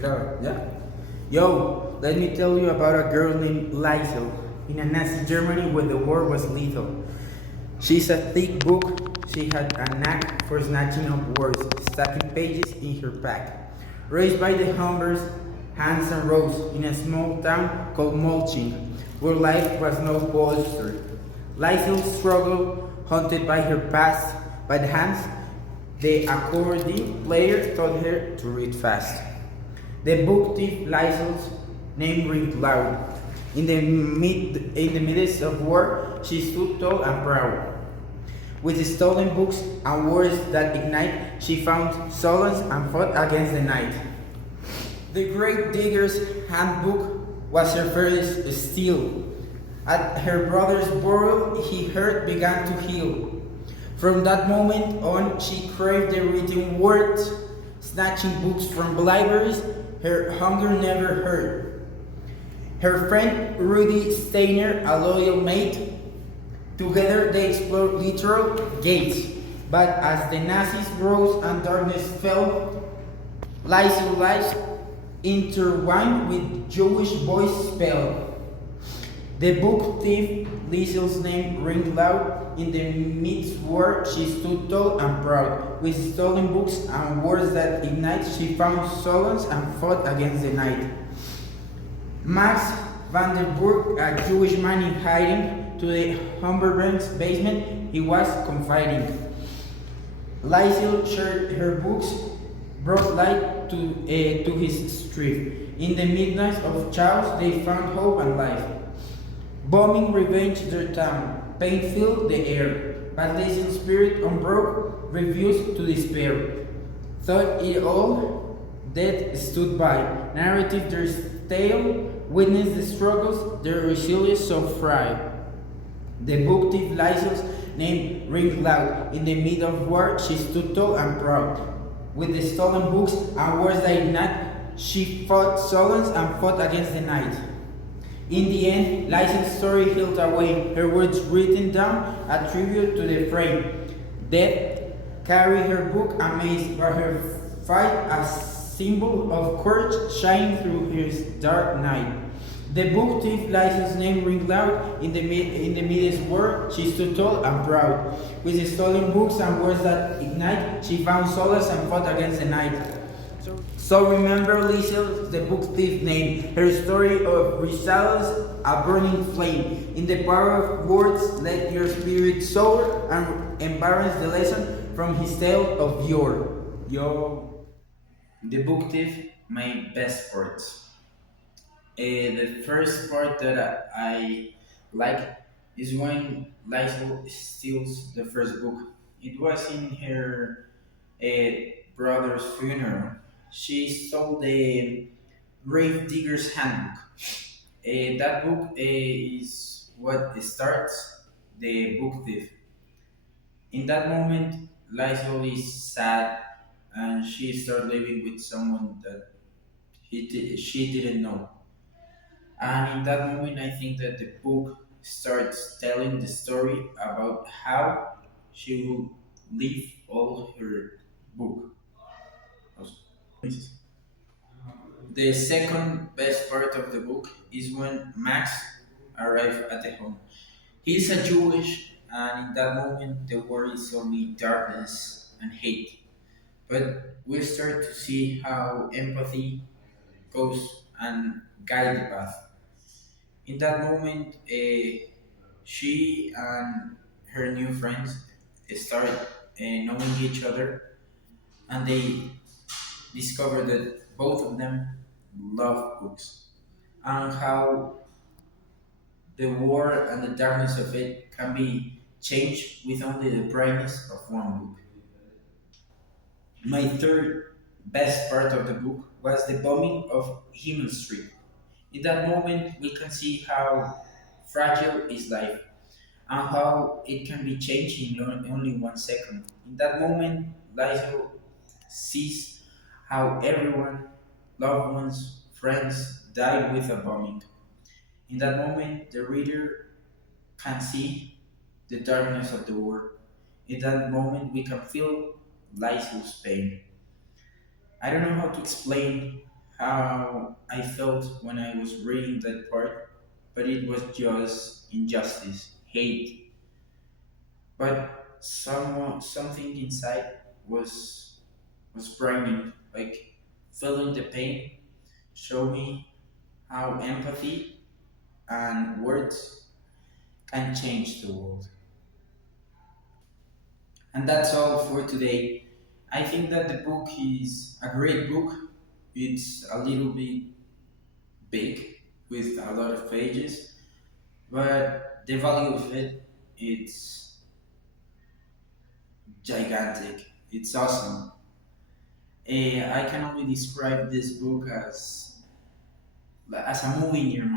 Graba, yeah? Yo, let me tell you about a girl named Liesel in a Nazi Germany where the war was lethal. She's a thick book. She had a knack for snatching up words, stacking pages in her pack. Raised by the Humbers, Hans and Rose in a small town called Mulching, where life was no bolster. Liesel struggled, haunted by her past, but Hans, the accordion player, taught her to read fast. The book thief Liesel's name rings loud. In the midst of war, she stood tall and proud. With the stolen books and words that ignite, she found solace and fought against the night. The Great Digger's Handbook was her first steal. At her brother's burial, her hurt began to heal. From that moment on, she craved the written word, snatching books from libraries. Her hunger never hurt. Her friend Rudy Steiner, a loyal mate, together they explored literal gates. But as the Nazis rose and darkness fell, Liesel lives intertwined with Jewish boys' spell. The book thief Liesel's name rings loud. In the midst war, she stood tall and proud. With stolen books and words that ignite, she found solace and fought against the night. Max van der Burg, a Jewish man in hiding, to the Humberbrand's basement, he was confiding. Liesel shared her books, brought light to his strife. In the midnight of chaos, they found hope and life. Bombing revenged their town, pain filled the air, but Liesel's spirit unbroke, refused to despair. Thought it all, death stood by, narrative their tale, witnessed the struggles, their resilience so frail. The book thief Liesel's name rings loud. In the middle of war, she stood tall and proud. With the stolen books and words that ignite, she fought solace and fought against the night. In the end, Liesel's story healed away, her words written down, a tribute to the frame. Death carried her book amazed by her fight, a symbol of courage shining through his dark night. The book thief Liesel's name rings loud. In the midst war, she stood tall and proud. With the stolen books and words that ignite, she found solace and fought against the night. So remember Liesel, the book thief name, her story of resilience, a burning flame. In the power of words, let your spirit soar and embrace the lesson from his tale of yore. Yo. The book thief, my best parts. The first part that I like is when Liesel steals the first book. It was in her brother's funeral. She stole the Grave Digger's Handbook. That book is what starts the book thief. In that moment, Liesel is sad and she starts living with someone that she didn't know. And in that moment, I think that the book starts telling the story about how she will live all her book. The second best part of the book is when Max arrives at the home. He's a Jewish, and in that moment, the world is only darkness and hate. But we start to see how empathy goes and guide the path. In that moment, she and her new friends start knowing each other, and they discover that both of them love books, and how the war and the darkness of it can be changed with only the brightness of one book. My third best part of the book was the bombing of Himmel Street. In that moment, we can see how fragile is life and how it can be changed in only 1 second. In that moment, Liesel sees how everyone, loved ones, friends, died with a bombing. In that moment, the reader can see the darkness of the war. In that moment, we can feel Liesel's pain. I don't know how to explain how I felt when I was reading that part, but it was just injustice, hate. But something inside was burning, like feeling the pain, show me how empathy and words can change the world. And that's all for today. I think that the book is a great book. It's a little bit big with a lot of pages, but the value of it, it's gigantic. It's awesome. I can only describe this book as a movie in your mind.